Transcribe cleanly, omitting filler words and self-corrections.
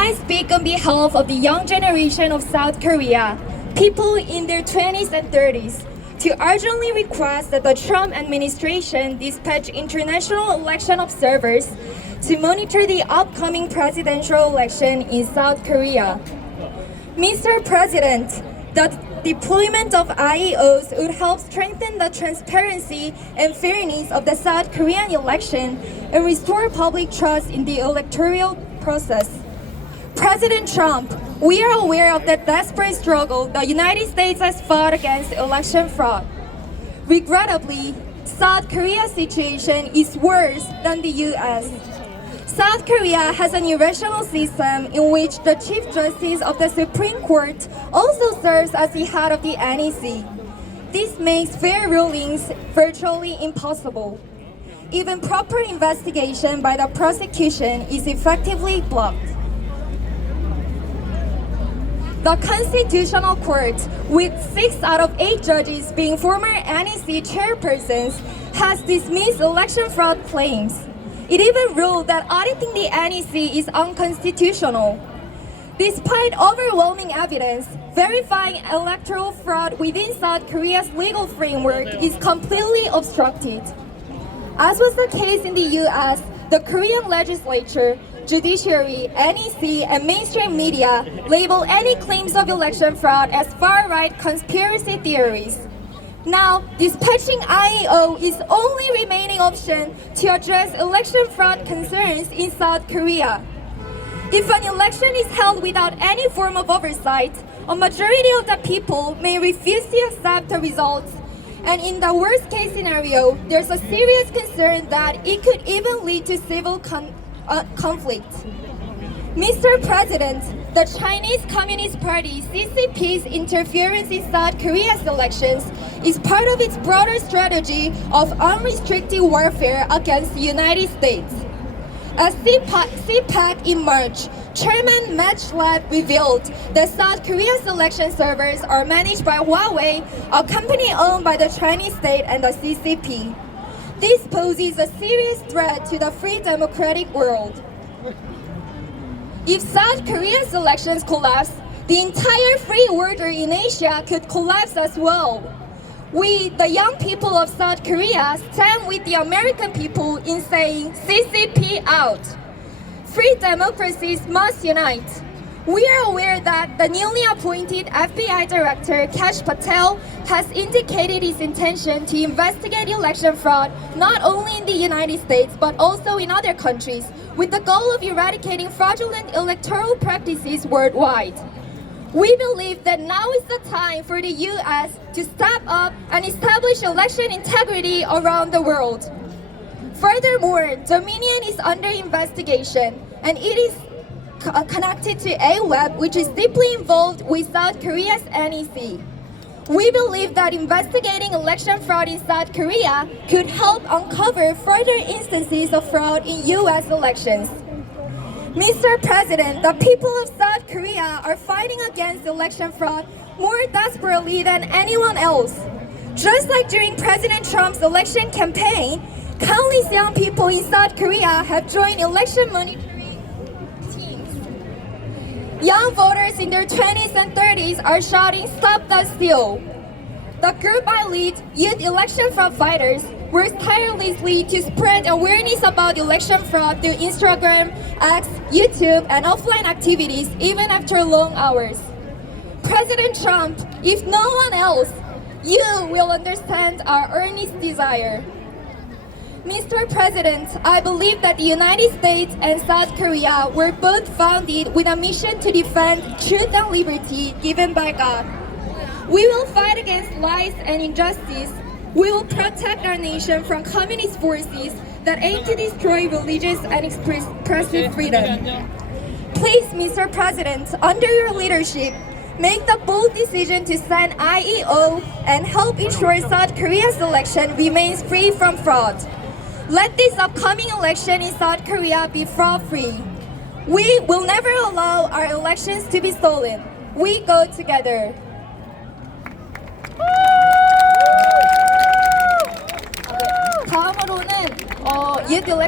I speak on behalf of the young generation of South Korea, people in their 20s and 30s, to urgently request that the Trump administration dispatch international election observers to monitor the upcoming presidential election in South Korea. Mr. President, the deployment of IEOs would help strengthen the transparency and fairness of the South Korean election and restore public trust in the electoral process. President Trump, we are aware of the desperate struggle the United States has fought against election fraud. Regrettably, South Korea's situation is worse than the US. South Korea has an irrational system in which the Chief Justice of the Supreme Court also serves as the head of the NEC. This makes fair rulings virtually impossible. Even proper investigation by the prosecution is effectively blocked. The Constitutional Court, with 6 out of 8 judges being former NEC chairpersons, has dismissed election fraud claims. It even ruled that auditing the NEC is unconstitutional. Despite overwhelming evidence, verifying electoral fraud within South Korea's legal framework is completely obstructed. As was the case in the US, the Korean legislature, judiciary, NEC, and mainstream media label any claims of election fraud as far-right conspiracy theories. Now, dispatching IEO is only remaining option to address election fraud concerns in South Korea. If an election is held without any form of oversight, a majority of the people may refuse to accept the results. And in the worst case scenario, there's a serious concern that it could even lead to civil conflict. Mr. President, the Chinese Communist Party CCP's interference in South Korea's elections is part of its broader strategy of unrestricted warfare against the United States. At CPAC in March, Chairman Matchlab revealed that South Korea's election servers are managed by Huawei, a company owned by the Chinese state and the CCP. This poses a serious threat to the free democratic world. If South Korea's elections collapse, the entire free order in Asia could collapse as well. We, the young people of South Korea, stand with the American people in saying CCP out. Free democracies must unite. We are aware that the newly appointed FBI Director Kash Patel has indicated his intention to investigate election fraud not only in the United States but also in other countries, with the goal of eradicating fraudulent electoral practices worldwide. We believe that now is the time for the US to step up and establish election integrity around the world. Furthermore, Dominion is under investigation and it is connected to AWEB, which is deeply involved with South Korea's NEC. We believe that investigating election fraud in South Korea could help uncover further instances of fraud in US elections. Mr. President, the people of South Korea are fighting against election fraud more desperately than anyone else. Just like during President Trump's election campaign, countless young people in South Korea have joined election monitoring teams. Young voters in their 20s and 30s are shouting, "Stop the steal." The group I lead, Youth Election Fraud Fighters, works tirelessly to spread awareness about election fraud through Instagram, X, YouTube, and offline activities even after long hours. President Trump, if no one else, you will understand our earnest desire. Mr. President, I believe that the United States and South Korea were both founded with a mission to defend truth and liberty given by God. We will fight against lies and injustice. We will protect our nation from communist forces that aim to destroy religious and expressive freedom. Please, Mr. President, under your leadership, make the bold decision to send IEO and help ensure South Korea's election remains free from fraud. Let this upcoming election in South Korea be fraud-free. We will never allow our elections to be stolen. We go together. 다음으로는 youth election